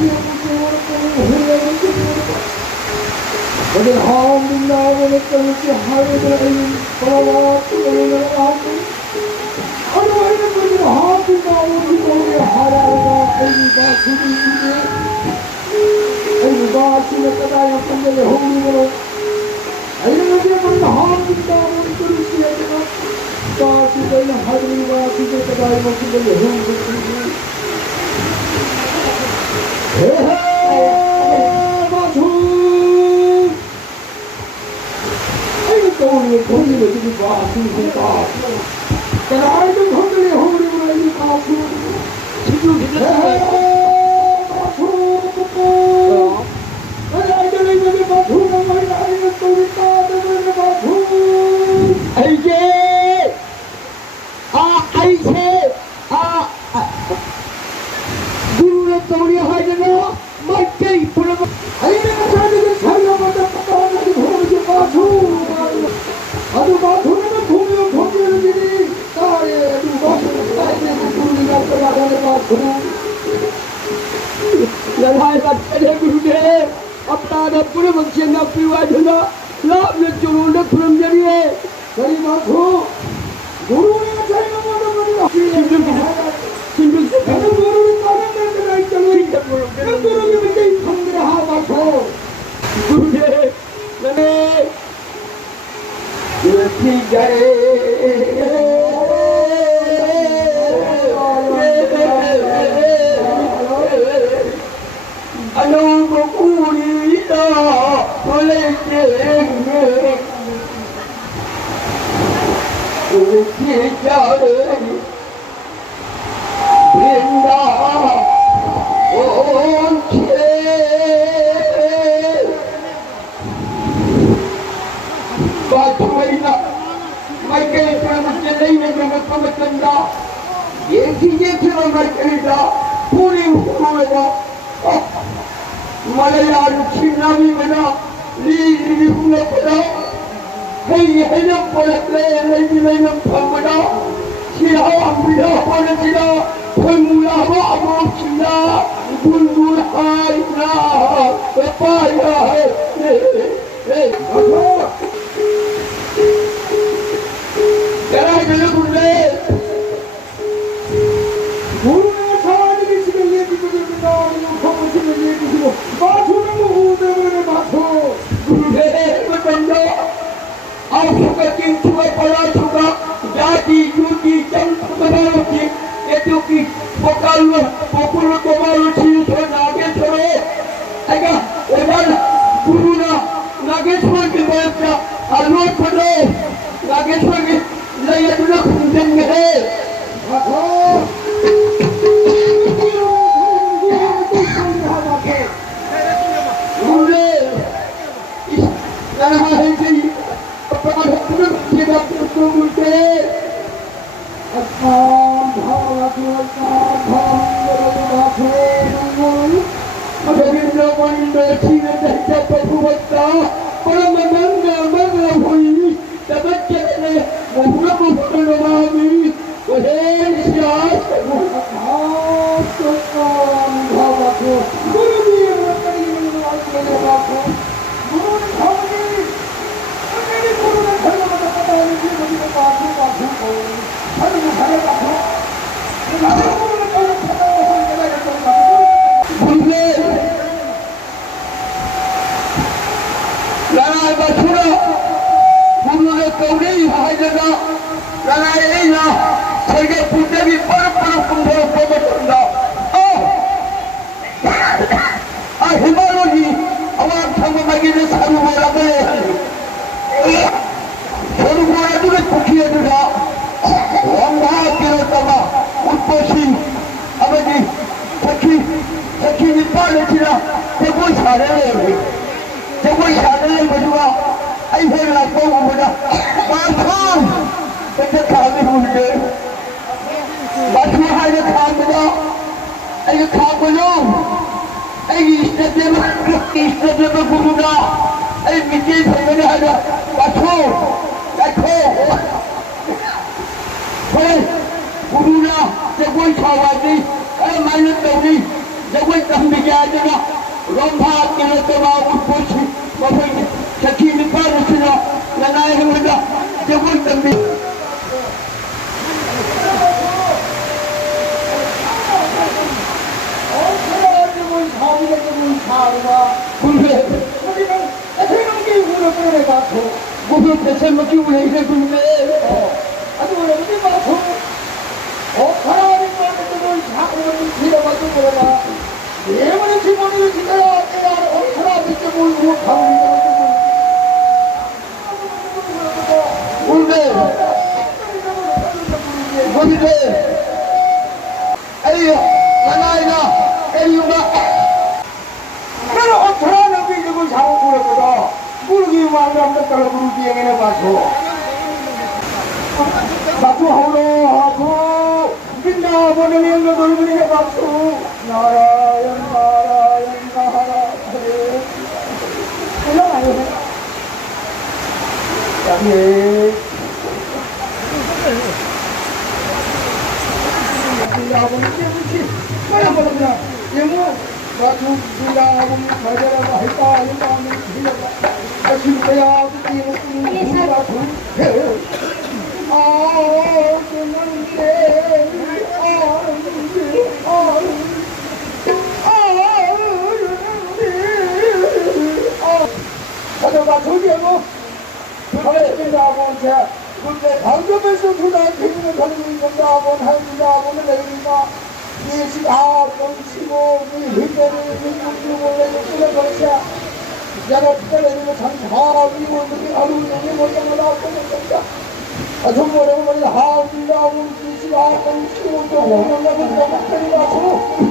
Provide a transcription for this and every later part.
But harm did not when it comes to having follow-up to the otherwise, it was half the power to go to Harada and back to the and back to the Kataya from the Holy World. I don't know the half the power to the Sierra. Back to the Harada to the Kataya from the Holy World. Only the big boss who's in God. But I don't humbly hold you when you pass through. And I believe in the bathroom of my eyes to the God in the bathroom. I say, Guru of Tony Haidana, my day for a I never tried to tell you about the God of the bathroom. 아주 막 돈에만 돈으로 돈을 들이 나에 누가 나에게 돈이 갖다 나가는 거 나라에 받게 그러게 아빠가 뿌려 먹지 나 비와주나 라면 쪽으로 그런 자리에 저리 막고 노루가 자리가 먹는 거야 힘들게 나는 노루를 따는 데가 있잖아 그 노루가 이제 상대를 하고 그러게 나네 Malayalu Chinami Mana, Lee Hula, Hey, Helen Polakle, Lady Layman Pamada, Shia Amida, Polakina, Pamula, Amokina, Bulbul Haina, the fire. Hey, can I get a good day? Jagoi तंबिजाजना रोंभा केलतवा उपोची मफई सखी निपारसना ननायगुदा जगोई तंबि 군대 우리는 대통령께 우리를 끌어내가고 무슨 대통령께 우리를 끌어내 아주 우리 마소 하나님 만드는 자꾸는 빌어가지고 그러나 예문의 지문을 지켜야 내가 하나님 때문에 우리 군대 군대 에이요 나나이나 에이요가 그래 어쩌라는 게 이걸 잘못 그랬거든 부르기 마음에 따라 부르기 행해내 봐서 박수 하고 빛나보는 영도 돌문에 박수 나라연 나라연 나라연 올라가요 양예 빛나보는 깨끗이 빨아보는 영어 박수 빛나보는 가져라고 할까 할까 하면 빛나가 아쉽다야 그때는 박수 가져가 저기하고 하겠습니다고 근데 방금에서 주다 기분을 가지고 있는다고 한다고는 내리니까 예시 다 뻥치고 이 휘대를 밀고 내리고 그러자 내가 기다리는 참 잘하고 그게 하루 종일 못하다 보니까 정말로 말이 하울이라 우리 뜻이야 뻥치고 또 오는다고 너무 가지고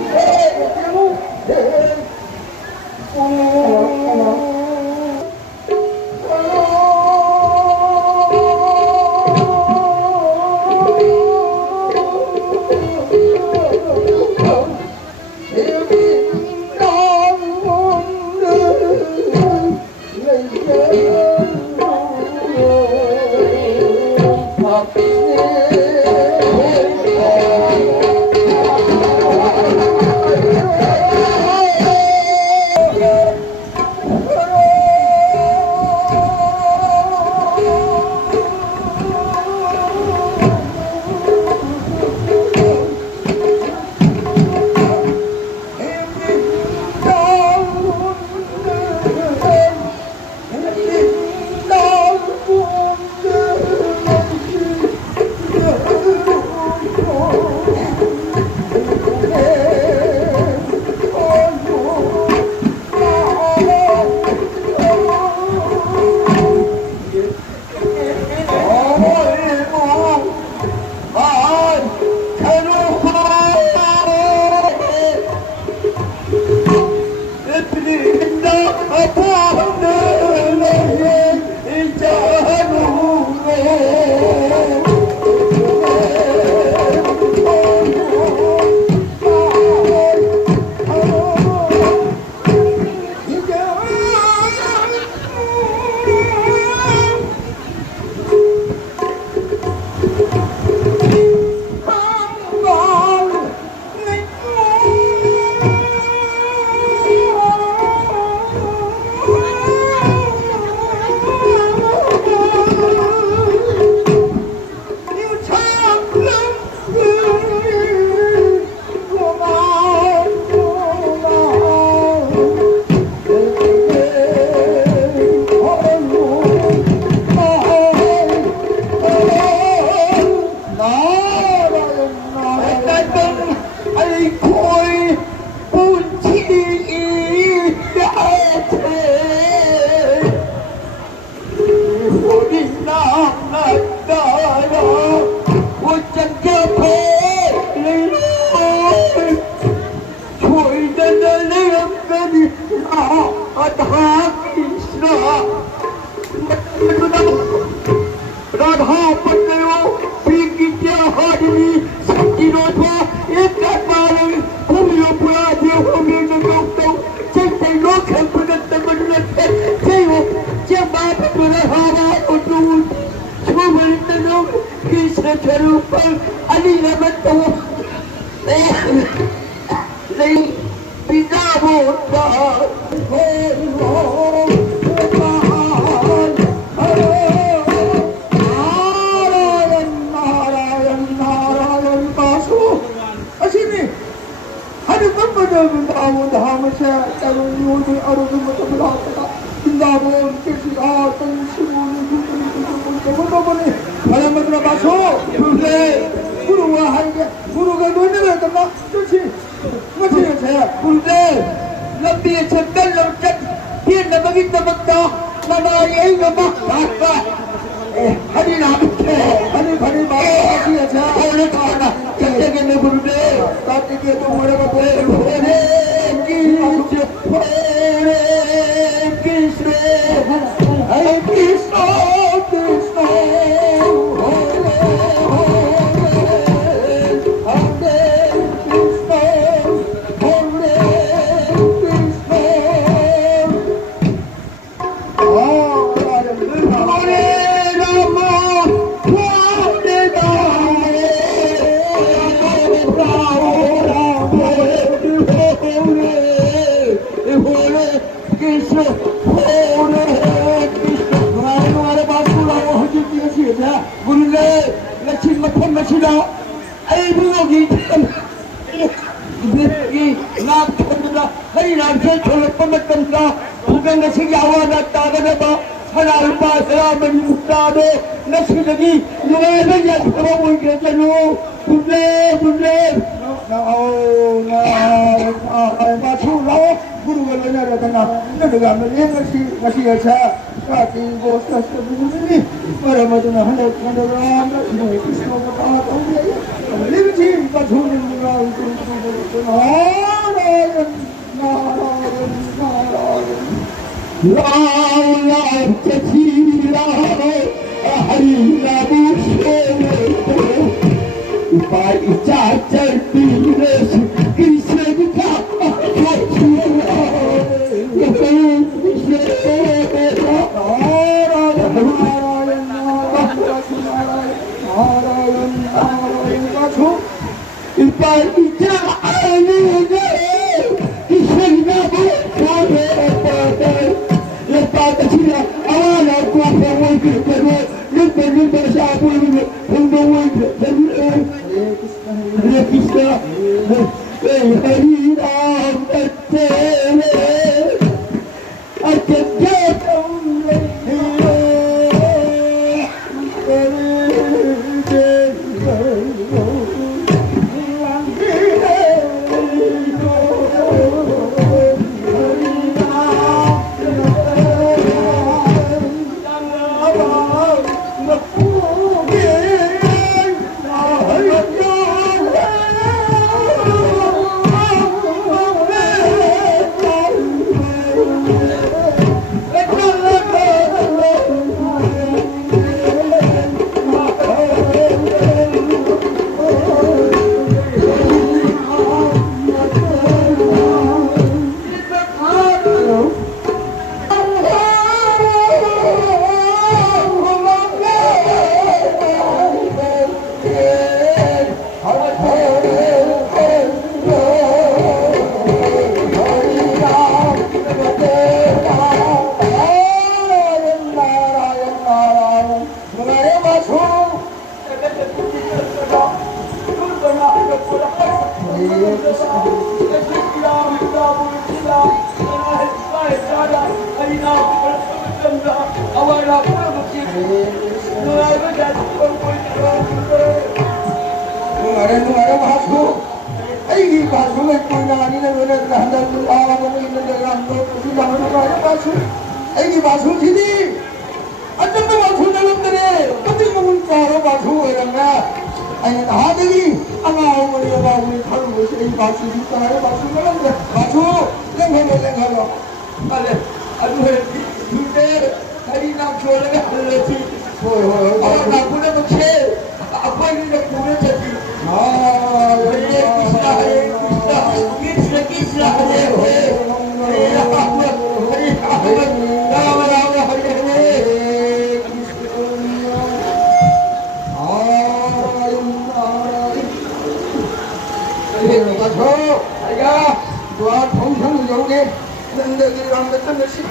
와, 동상이 여기 nendekiga ambetanesi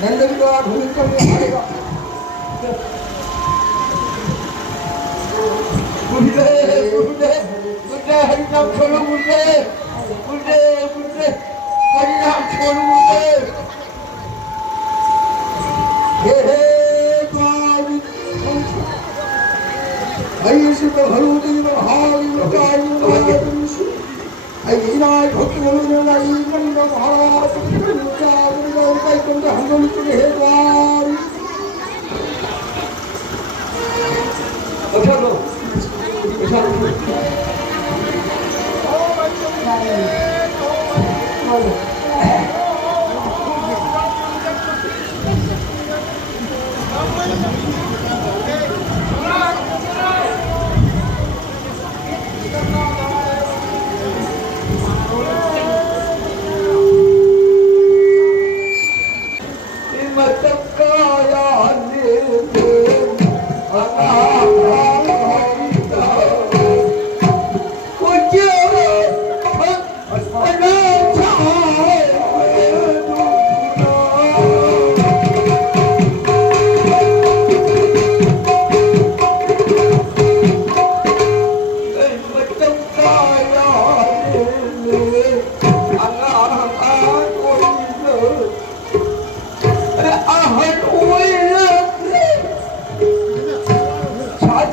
nendekiga bhumikami aega Gurde Harinam cholo Gurde Harinam cholo Gurde He Gari Ayishita Harudima Harima Karima Harimisu Ayinai Bhaktivaluna Imanina Maharata Karima Kaikanda Hangalukkade He Gari Achalo Hãy subscribe cho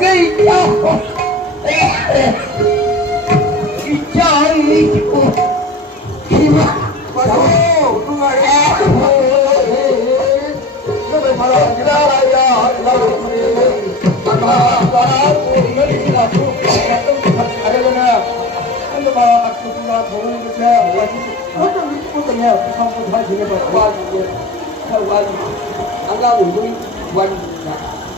kênh Ghiền Mì Gõ để không bỏ lỡ những video hấp dẫn